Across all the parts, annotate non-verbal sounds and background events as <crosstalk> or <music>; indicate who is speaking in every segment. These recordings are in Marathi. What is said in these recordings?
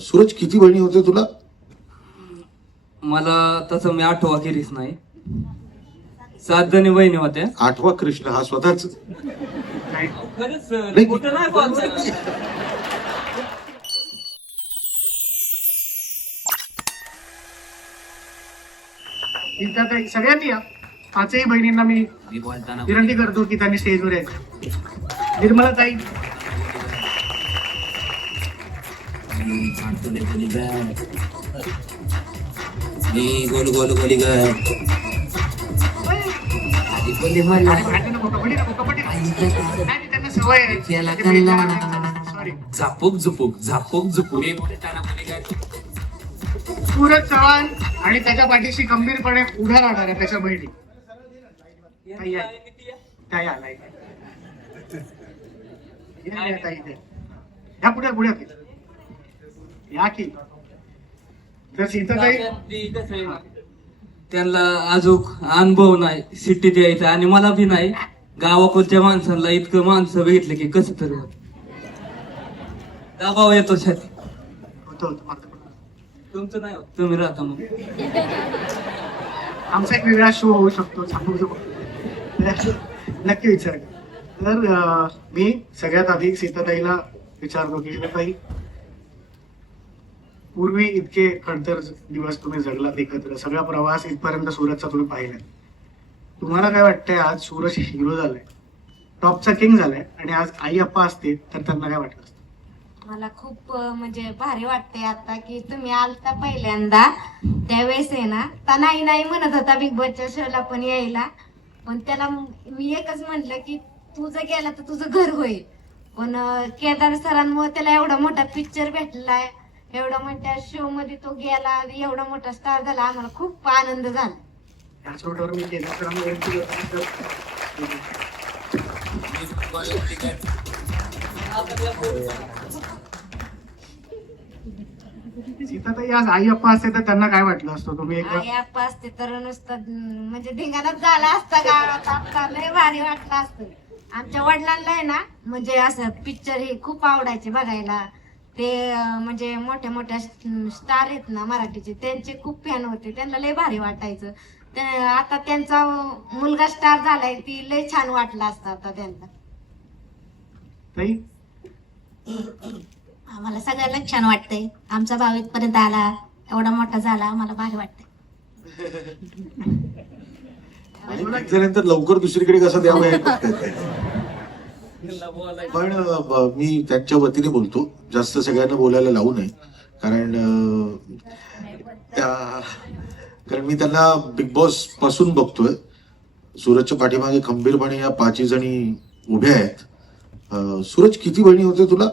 Speaker 1: सूरज किती बहिणी होते तुला?
Speaker 2: मला तसं मी आठवा केलीच नाही. सात जणी बहिणी होत्या.
Speaker 1: आठवा कृष्ण हा स्वतःच. नाही.
Speaker 2: नाही
Speaker 3: सगळ्यांनी या. पाचही बहिणींना मी
Speaker 2: मी बोलताना
Speaker 3: विनंती करतो की त्यांनी स्टेजवर यायचं. निर्मला ताई
Speaker 2: त्याला गोल गोल
Speaker 3: त्यांना- आहेत. Sorry.
Speaker 2: झापूक. झुपूक झापूक झुपूक मी
Speaker 3: सूरज चव्हाण आणि त्याच्या पाठीशी गंभीरपणे उभ्या राहणार आहे त्याच्या बहिणी. ताई आलाय. या पुढे पुढे. या की तर सीताताई
Speaker 2: त्यांना अजून अनुभव नाही सिटीत यायचा आणि मला बी नाही गावाकडच्या माणसांना इतकं माणसं बघितलं की कसं तरी दबाव येतो छाती
Speaker 3: होतं होतं मागचं.
Speaker 2: तुमचं नाही होत तुम्ही राहता मग
Speaker 3: आमचा एक वेगळा शो होऊ शकतो सांगू नको. नक्की विचार करा. तर अं, मी सगळ्यात आधी सीताताईला विचारतो की सीताताई पूर्वी इतके खडतर दिवस तुम्ही जगलात एकत्र सगळा प्रवास इथपर्यंत सुरतचा तुम्ही पाहिला तुम्हाला काय वाटतंय आज सूरज हिरो झालाय टॉपचा किंग झालाय आणि आज आई अप्पा असते तर त्यांना काय वाटलं असतं?
Speaker 4: मला खूप अं, म्हणजे भारी वाटते आता की तुम्ही आलता पहिल्यांदा त्यावेळेस आहे ना ता नाही नाही म्हणत होता बिग बॉसच्या शोला पण यायला. पण त्याला म- मी एकच म्हटलं की तुझं गेलं गेला तर तुझं घर होईल. पण अं, केदार सरांमुळे त्याला एवढा मोठा पिक्चर भेटलाय. एवढा मोठ्या शो मध्ये तो गेला एवढा मोठा स्टार झाला आम्हाला खूप आनंद झाला.
Speaker 3: या छोट्यावर मी केंद्राकडे विनंती करतो तर- सीताताई आज आई अप्पा असते तर त्यांना काय वाटलं असतं? तुम्ही एक
Speaker 4: आई आप्पा असते तर नुसतं म्हणजे धिंगाणाच झाला असता गावात लय भारी वाटलं असतं. आमच्या वडिलांना आहे ना म्हणजे असं पिक्चर हे खूप आवडायचे बघायला. ते म्हणजे मोठ्या मोठ्या स्टार आहेत ना मराठीचे त्यांचे खूप फॅन होते त्यांना लय भारी वाटायचं. ते आता त्यांचा मुलगा स्टार झालाय ती लय छान वाटलं असतं आता त्यांना.
Speaker 3: ताई?
Speaker 5: आम्हाला सगळ्यांना छान वाटतंय. आमचा भाव इथपर्यंत आला एवढा मोठा झाला आम्हाला भारी वाटतंय.
Speaker 1: लवकर दुसरीकडे कसं द्यावं हे. पण मी त्यांच्या वतीने बोलतो. जास्त सगळ्यांना बोलायला लावू नये. कारण कारण मी त्यांना बिग बॉसपासून बघतोय. सूरजच्या पाठीमागे खंबीरपणे या पाचही जणी उभ्या आहेत. सूरज किती बहिणी होते तुला?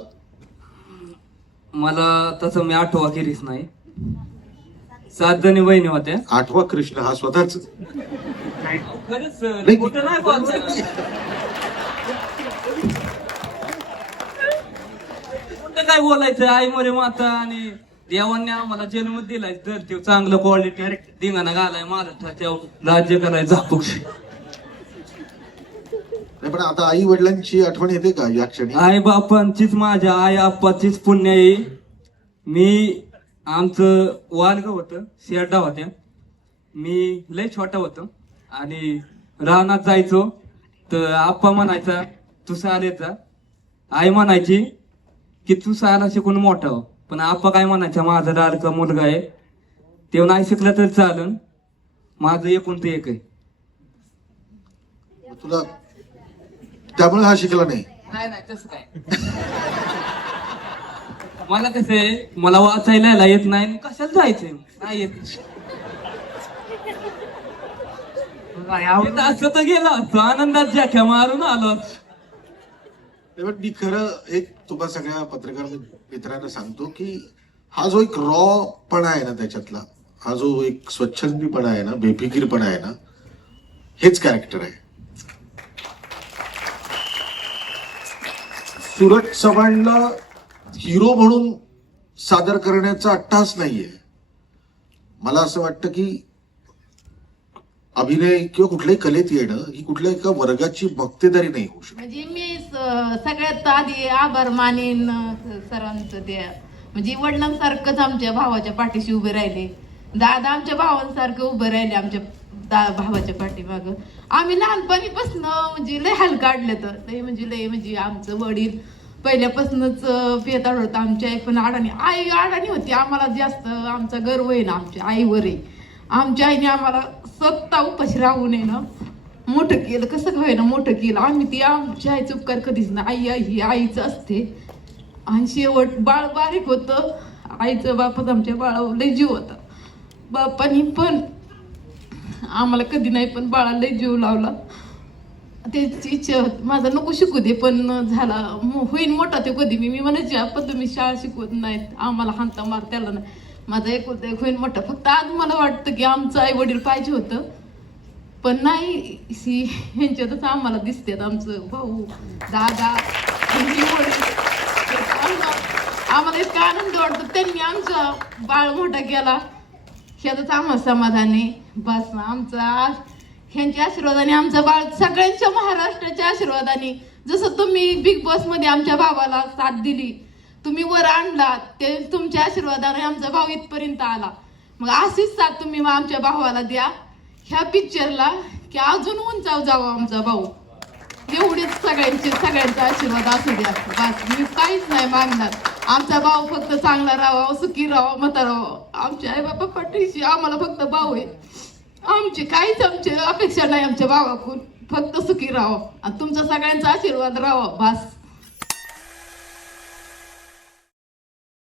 Speaker 2: मला तसं मी आठवा केलीच नाही. सात जणी बहिणी होत्या.
Speaker 1: आठवा कृष्ण हा स्वतःच.
Speaker 3: ताई,
Speaker 2: खरंच
Speaker 1: नाही. <laughs> <laughs>
Speaker 2: कुठं काय बोलायचं आई मोरे माता आणि देवांनी आम्हाला जन्म दिलाय तर ते चांगलं क्वालिटी धिंगाणा घालाय महाराष्ट्राच्या राज्य कराय झापूक
Speaker 1: नाही पण आता आई वडिलांची आठवण येते का या क्षणी?
Speaker 2: आई बापांचीच माझ्या आई आप्पाचीच पुण्य आहे मी आमचं वालग होतं शेरडा होत्या. मी लय छोटा होतो आणि रानात जायचो तर आप्पा म्हणायचा तू शाळेत आई म्हणायची की तू शिकून मोठा हो. पण आप्पा काय म्हणायचा माझा लाडका मुलगा आहे? ते नाही शिकलं तर चालन. माझं एकूण ते एक आहे.
Speaker 1: तुला त्यामुळे हा शिकला नाही?
Speaker 2: नाही नाही तसं काय? मला कसं आहे मला वाचायला यायला येत नाही आणि कशाला जायचंय? नाही येत. इथं असं तर गेला असतो. आनंदात जॅख्या मारून आलो असतो.
Speaker 1: नाही, पण मी खरं एक तुम्हा सगळ्या पत्रकार मित्रांना सांगतो की हा जो एक रॉ पणा आहे ना त्याच्यातला हा जो एक स्वच्छंदीपणा आहे ना बेफिकीरपणा आहे ना हेच कॅरेक्टर आहे. सुरज चव्हाणला हिरो म्हणून सादर करण्याचा अट्टास नाहीये. मला असं वाटतं की अभिनय किंवा कुठल्याही कलेत येणं ही कुठल्या एका वर्गाची भक्तेदारी नाही होऊ शकत.
Speaker 6: म्हणजे मी स- सगळ्यात आधी आभार मानेन अ, सरांचं ते म्हणजे वडिलांसारखंच आमच्या भावाच्या पाठीशी उभे राहिले. दादा आमच्या भावांसारखं उभे राहिले आमच्या दा भावाच्या पाठीमागं. आम्ही लहानपणीपासून म्हणजे लय हाल काढले तर लय म्हणजे लय म्हणजे आमचं वडील पहिल्यापासूनच पेताळ होतं आमची आई पण अडाणी आई अडाणी होती आम्हाला जास्त आमचा गर्व आहे ना आमच्या आईवर आहे आमच्या आईने आम्हाला स्वतः उपाशी राहू नये ना मोठं केलं. कसं काय ना मोठं केलं. आम्ही ती आमच्या आईचं उपकार कधीच ना आई आई ही आईचं असते. आणि शेवट बाळ बारीक होतं. आईचं बापच आमच्या बाळावर लय जीव होता. बापानी पण आम्हाला कधी नाही पण बाळाला लय जीव लावला. त्याची इच्छा माझा नको शिकू दे पण झाला. होईन मोठा ते कधी. मी मी म्हणायची आपण तुम्ही शाळा शिकवत नाहीत. आम्हाला हांता मार त्याला नाही. माझा एक होता एक होईन मोठा. फक्त आज मला वाटतं की आमचं आई वडील पाहिजे होतं. पण नाही सी यांच्यातच आम्हाला दिसतात आमचं भाऊ दादा आम्हाला- इतका आनंद वाटतो. त्यांनी आमचा बाळ मोठा केला. ह्यातच आम्हाला समाधान आहे. बस आमचा ह्यांच्या आशीर्वादाने आमचं बाळ सगळ्यांच्या महाराष्ट्राच्या आशीर्वादाने. जसं तुम्ही बिग बॉसमध्ये आमच्या भावाला साथ दिली तुम्ही वर आणला ते तुमच्या आशीर्वादाने आमचा भाऊ इथपर्यंत आला. मग अशीच साथ तुम्ही मग आमच्या भावाला द्या. ह्या पिक्चरला की अजून उंचाव जावं आमचा भाऊ. एवढेच सगळ्यांचे सगळ्यांचा आशीर्वाद असू द्या. बस मी काहीच नाही मागणार. आमचा भाऊ फक्त चांगला राहावा सुखी राहावा मता राहावा आमच्या आई बाबा पाठीशी आम्हाला फक्त भाऊ आहे आमची काहीच आमची अपेक्षा नाही आमच्या भावाकडून. फक्त सुखी राहावं. आणि तुमचा सगळ्यांचा आशीर्वाद राहावा. बस.